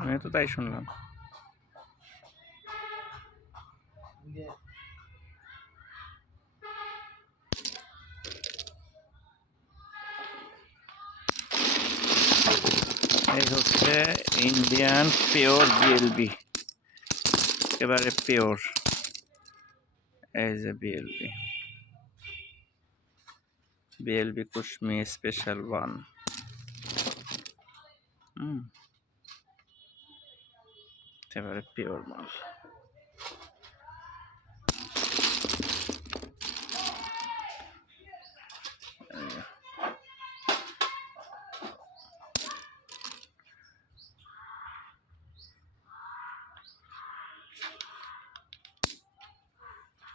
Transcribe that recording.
আমি তো তাই শুনলাম। এই হচ্ছে ইন্ডিয়ান পিওর বিএলবি, একেবারে পিওর। এই যে বিএলবি, বিএলবি কুশমি স্পেশাল 1। একেবারে পিওর মাল।